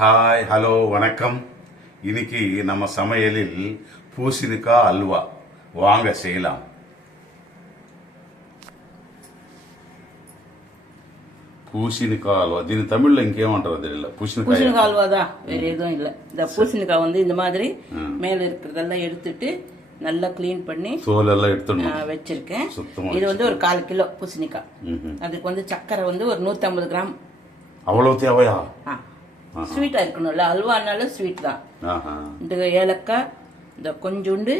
Hi hello வணக்கம். இன்னைக்கு நம்ம சமையலில் பூசணிக்காய் அல்வா வாங்க செய்யலாம். பூசணிக்காய் அல்வா இது தமிழ்ல இங்கேயேன்றது இல்ல, பூசணிக்காய் அல்வா தான், வேற எதுவும் இல்ல. இந்த பூசணிக்காய் வந்து இந்த மாதிரி மேல இருக்கிறதெல்லாம் எடுத்துட்டு நல்லா கிளீன் பண்ணி தோல் எல்லாம் எடுத்துடணும் வச்சிருக்கேன். இது வந்து ஒரு 1/4 கிலோ பூசணிக்காய். அதுக்கு வந்து சக்கரை வந்து ஒரு 150 கிராம். அவ்வளவு தேவையா? ஸ்வீட்டா இருக்கணும்ல, அல்வானால ஸ்வீட் தான். இந்த ஏலக்காய், இந்த கொஞ்சோண்டு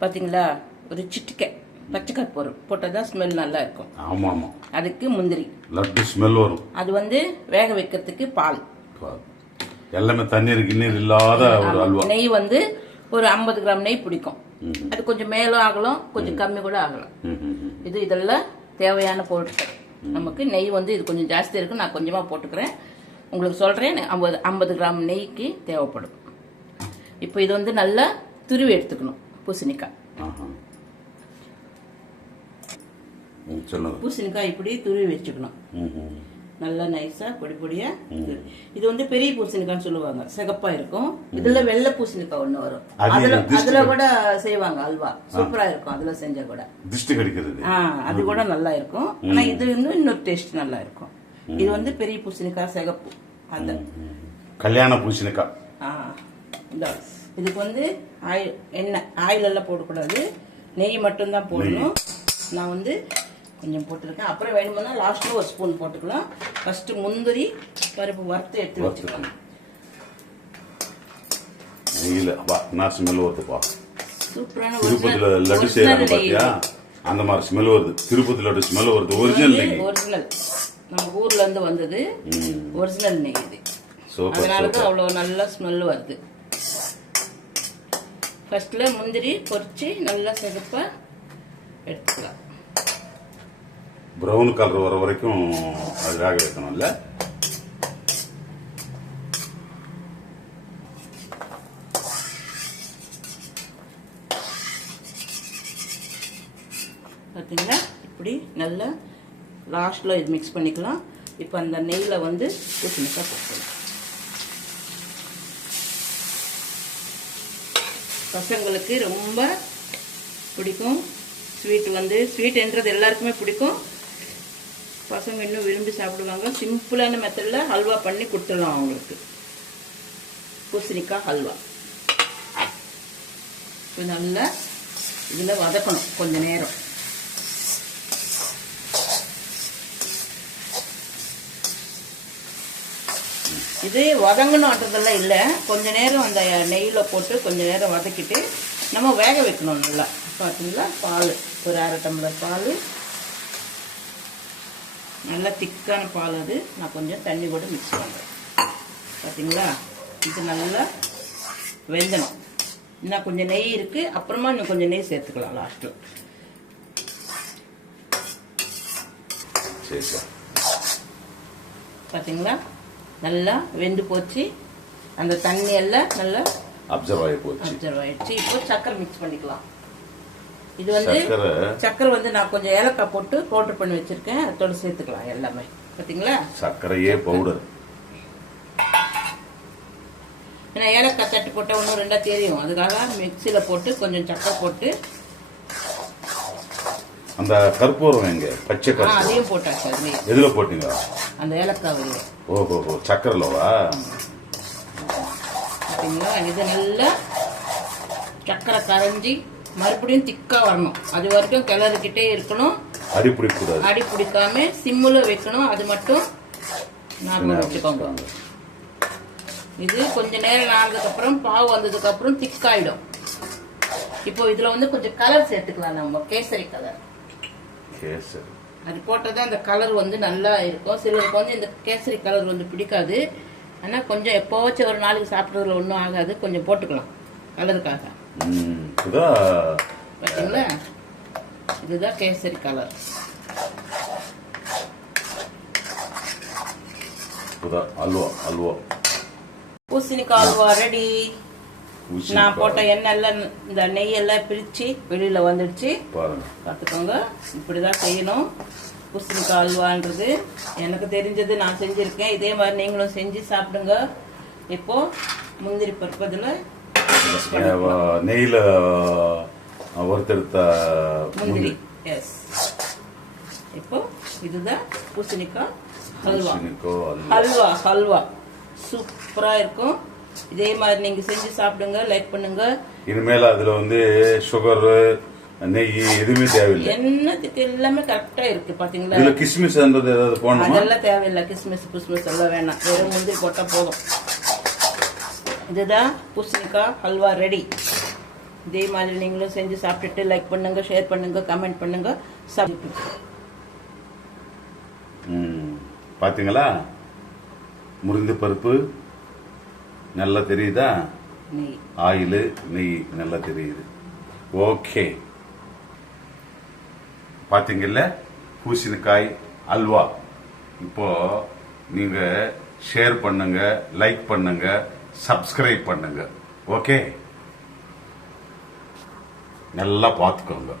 பாத்தீங்களா ஒரு சிட்டிக்கை பச்சை கற்பூரம் போட்டதான் ஸ்மெல் நல்லா இருக்கும். ஆமா ஆமா. அதுக்கு முந்திரி, லட்டு ஸ்மெல் வரும். அது வந்து வேக வைக்கிறதுக்கு பால், எல்லாமே தண்ணீர் கிண்ணீர் இல்லாத ஒரு அல்வா. நெய் வந்து ஒரு 50 கிராம் நெய் பிடிக்கும். அது கொஞ்சம் மேலும் ஆகலாம், கொஞ்சம் கம்மி கூட ஆகலாம். இதெல்லாம் தேவையான பொருட்கள். நமக்கு நெய் வந்து இது கொஞ்சம் ஜாஸ்தி இருக்கு, நான் கொஞ்சமா போட்டுக்கிறேன். உங்களுக்கு சொல்றேன், 50 கிராம் நெய்க்கு தேவைப்படும். இப்போ இது வந்து நல்லா துருவி எடுத்துக்கணும் பூசணிக்காய். பூசணிக்காய் இப்படி துருவி வச்சுக்கணும், நல்லா நைஸா பொடி பொடியா. இது வந்து பெரிய பூசணிக்காய்னு சொல்லுவாங்க, சிகப்பா இருக்கும். இதுல வெள்ளை பூசணிக்காய் ஒண்ணு வரும், அதுல கூட செய்வாங்க அல்வா, சூப்பரா இருக்கும். அதுல செஞ்சா கூட திருஷ்டி கிடைக்கிறது, அது கூட நல்லா இருக்கும். ஆனா இது வந்து இன்னொரு டேஸ்ட் நல்லா இருக்கும். இது வந்து பெரிய பூசணிக்காய் சிகப்பு, அந்த கல்யாண பூசணிக்காய். இதுக்கு வந்து எண்ணெய் ஆயில் எல்லாம் போடக்கூடாது, நெய் மட்டும் தான் போடணும். நான் வந்து கொஞ்சம் போட்டிருக்கேன். அப்புறம் வேணும்னா லாஸ்ட்ல ஒரு ஸ்பூன் போட்டுக்கலாம். ஃபர்ஸ்ட் முந்திரி பருப்பு வறுத்து எடுத்து வச்சுக்கலாம். சூப்பரான திருப்பதியில லட்டு செய்யறாங்க பாத்தியா, அந்த மாதிரி ஸ்மெல் வருது. திருப்பதி லட்டு ஸ்மெல் வருது. ஒரிஜினல் நெய், ஒரிஜினல் நம்ம ஊர்ல இருந்து வந்தது ஒரிஜினல் நெய் இது. அதனாலதான் அவ்வளவு நல்ல ஸ்மெல் வருது. ஃபர்ஸ்ட்ல முந்திரி பொரிச்சு நல்லா சிகப்பா எடுத்துக்கலாம். பிரவுன் கலர் வர வரைக்கும் அது வேக வைக்கணும்ல. பார்த்தீங்களா, இப்படி நல்லா லாஸ்ட்ல இது மிக்ஸ் பண்ணிக்கலாம். இப்போ அந்த நெய்ல வந்து பூசணிக்காய் போட்டுக்கலாம். பசங்களுக்கு ரொம்ப பிடிக்கும் ஸ்வீட். வந்து ஸ்வீட்ன்றது எல்லாருக்குமே பிடிக்கும். பசங்க இன்னும் விரும்பி சாப்பிடுவாங்க. சிம்பிளான மெத்தட்ல ஹல்வா பண்ணி கொடுத்துடலாம் அவங்களுக்கு. பூசணிக்காய் ஹல்வா நல்லா இதுல வதக்கணும் கொஞ்ச நேரம். இது வதங்கணுன்றதெல்லாம் இல்லை, கொஞ்ச நேரம் அந்த நெய்யில போட்டு கொஞ்ச நேரம் வதக்கிட்டு நம்ம வேக வைக்கணும் நல்லா. பார்த்தீங்களா, பால் ஒரு 1/2 டம்ளர் பால், நல்லா திக்கான பால். அது நான் கொஞ்சம் தண்ணி கூட மிக்ஸ் பண்ணுறேன். பார்த்தீங்களா, இது நல்லா வெந்தணும். இன்னும் கொஞ்சம் நெய் இருக்கு, அப்புறமா இன்னும் கொஞ்சம் நெய் சேர்த்துக்கலாம் லாஸ்ட்ல. பார்த்தீங்களா, நல்லா வெந்து போச்சு. அந்த தண்ணி எல்லாம் நல்லா அப்சர்வ் ஆயிடுச்சு. இப்போ சக்கரை மிக்ஸ் பண்ணிக்கலாம். இது வந்து சக்கரை வந்து நான் கொஞ்சம் ஏலக்காய் போட்டு பவுடர் பண்ணி வச்சிருக்கேன், அதோட சேர்த்துக்கலாம் எல்லாமே. பாத்தீங்களா, சக்கரையே பவுடர். ஏன்னா ஏலக்காய் தட்டு போட்டா ஒன்னும் ரெண்டா தெரியும், அதுக்காக மிக்சியில போட்டு கொஞ்சம் சக்கரை போட்டு. அந்த கற்பூரம் எங்க பச்சை கற்பூரம் அதையும் போட்டாச்சு. எதுல போட்டீங்க? அந்த ஏலக்காய். ஓஹோ, சக்கரைலவா? பாத்தீங்களா, இது நல்லா சக்கரை கரைஞ்சி மறுபடியும் திக்கா வரணும். அது வரைக்கும் கிளறிக்கிட்டே இருக்கணும். அடி பிடிக்காம சிம்முல வைக்கணும். அது மட்டும் நார்மலா வச்சுக்கோங்க. இது கொஞ்ச நேரம் ஆனதுக்கு அப்புறம் பாவு வந்ததுக்கு அப்புறம் திக்காயிடும். இப்போ இதுல வந்து கொஞ்சம் கலர் சேர்த்துக்கலாம். நம்ம கேசரி கலர், அது போட்டதான் அந்த கலர் வந்து நல்லா இருக்கும். சிலருக்கு வந்து இந்த கேசரி கலர் வந்து பிடிக்காது. ஆனா கொஞ்சம் எப்போவாச்சும் ஒரு நாளைக்கு சாப்பிட்றதுல ஒன்றும் ஆகாது, கொஞ்சம் போட்டுக்கலாம் கலருக்காக. பாத்தீங்களா, இதுதான் கேசரி கலர். பூசணிக்காய் அல்வா ரெடி. நான் போட்ட எண்ணெய் எல்லாம், இந்த நெய் எல்லாம் பிரிச்சு வெளியில வந்துடுச்சு. பார்த்துக்கோங்க, இப்படிதான் செய்யணும் பூசணிக்காய் அல்வான்றது. எனக்கு தெரிஞ்சது நான் செஞ்சிருக்கேன். இதே மாதிரி நீங்களும் செஞ்சு சாப்பிடுங்க. இப்போ முந்திரி பருப்பு அதுல நெய்ல ஒருத்தெடுத்த முந்திரி. எஸ். இப்போ இதுதான் பூசணிக்காய் ஹல்வா. ஹல்வா ஹல்வா சூப்பரா இருக்கும். இதே மாதிரி நீங்க செஞ்சு சாப்பிடுங்க, லைக் பண்ணுங்க. இனிமேல் அதுல வந்து சுகர் நெய் எதுவுமே தேவையில்லை. என்னத்துக்கு எல்லாமே கரெக்டா இருக்கு பாத்தீங்களா. இதுல கிஸ்மிஸ் ஏதாவது போடணுமா? அதெல்லாம் தேவையில்லை. கிஸ்மிஸ் எல்லாம் வேணாம். வெறும் முந்திரி போட்டா போதும். இதுதான் பூசணிக்காய் ஹல்வா ரெடி. இதே மாதிரி நீங்களும் செஞ்சு சாப்பிட்டுட்டு லைக் பண்ணுங்க, ஷேர் பண்ணுங்க, கமெண்ட் பண்ணுங்க. பாத்தீங்களா, முருங்கை பருப்பு நல்லா தெரியுதா, நெய் ஆயில் நெய் நல்லா தெரியுது. ஓகே, பாத்தீங்கல்ல பூசணிக்காய் அல்வா. இப்போ நீங்க ஷேர் பண்ணுங்க, லைக் பண்ணுங்க, சப்ஸ்கிரைப் பண்ணுங்க. ஓகே, நல்லா பார்த்துக்கோங்க.